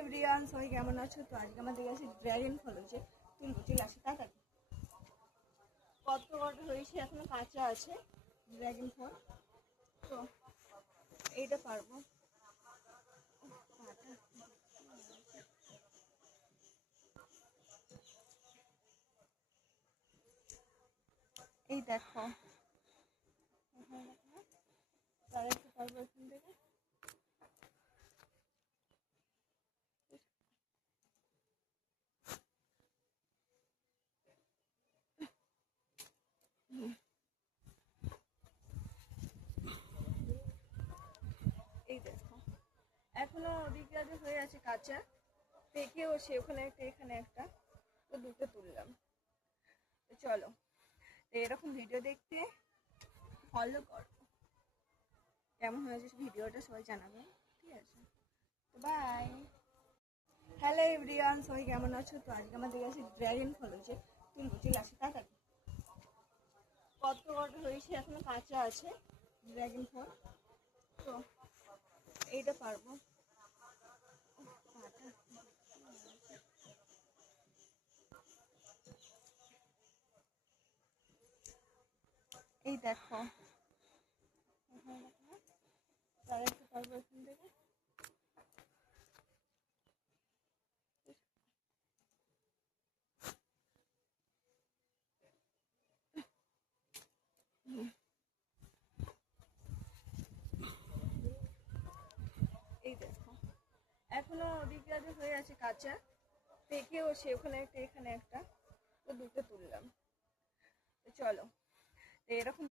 Everyone, সবাই কেমন আছো? তো আজকে আমাদের কাছে ড্রাগন ফল হয়েছে, তুলবো, চলে আসে তাড়াতাড়ি। কত বড় হয়েছে, এখনো কাঁচা আছে ড্রাগন ফল। তো এইটা পারবো। এই দেখো, তারা একটু পারবো এখান থেকে। এই দেখো, এখনো ওদিকে আজ হয়ে আছে কাঁচা, পেকেও সে ওখানে একটা এখানে একটা, তো দুটো তুললাম। তো চলো, তো এরকম ভিডিও দেখতে ফলো করো। কেমন হয়েছে ভিডিওটা সবাই জানাবে, ঠিক আছে? তো বাই। হ্যালো এভরিওয়ান, সবাই কেমন আছো? তো আজকে আমাদের কাছে ড্রাগন ফল হয়েছে, তুলবো, চলে আসে তাড়াতাড়ি। কত বড় হয়েছে, এখনো কাঁচা আছে ড্রাগন ফল। তো এইটা পারবো। এই দেখো, তারা একটু পারবো এখান থেকে। এই দেখো, এখনো ওদিকে আজ হয়ে আছে কাঁচা, পেকেও সে ওখানে একটা এখানে একটা, তো দুটো তুললাম। তো চলো, তো এরকম